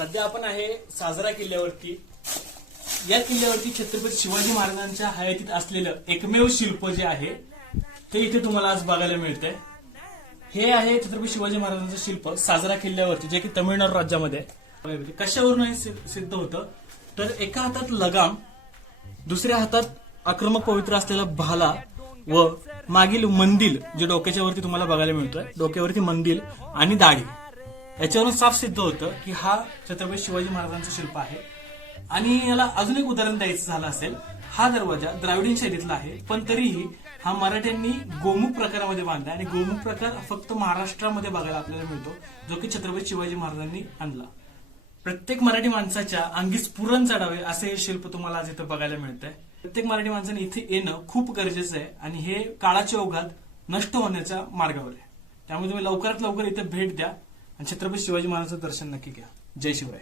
सध्या आपण आहे साजरा किल्ल्यावरती. या किल्ल्यावरती छत्रपती शिवाजी महाराजांच्या हयातीत असलेलं एकमेव शिल्प जे आहे ते इथे तुम्हाला आज बघायला मिळतंय. हे आहे छत्रपती शिवाजी महाराजांचं शिल्प साजरा किल्ल्यावरती, जे की तमिळनाडू राज्यामध्ये आहे. कशावरून हे सिद्ध होतं तर एका हातात लगाम, दुसऱ्या हातात आक्रमक पवित्र असलेला भाला व मागील मंदिल जे डोक्याच्या वरती तुम्हाला बघायला मिळतोय, डोक्यावरती मंदिल आणि दाढी, याच्यावरून साफ सिद्ध होतं की हा छत्रपती शिवाजी महाराजांचं शिल्प आहे. आणि याला अजून एक उदाहरण द्यायचं झालं असेल, हा दरवाजा द्राविडीन शैलीतला आहे, पण तरीही हा मराठ्यांनी गोमुख प्रकारामध्ये बांधला आणि गोमुख प्रकार फक्त महाराष्ट्रामध्ये बघायला आपल्याला मिळतो, जो की छत्रपती शिवाजी महाराजांनी आणला. प्रत्येक मराठी माणसाच्या अंगीच पुरण चढावे असे हे शिल्प तुम्हाला आज इथं बघायला मिळतंय. प्रत्येक मराठी माणसाने इथे येणं खूप गरजेचं आहे आणि हे काळाच्या ओघात नष्ट होण्याच्या मार्गावर आहे. त्यामुळे तुम्ही लवकरात लवकर इथे भेट द्या आणि छत्रपती शिवाजी महाराजांचं दर्शन नक्की घ्या. जय शिवराय.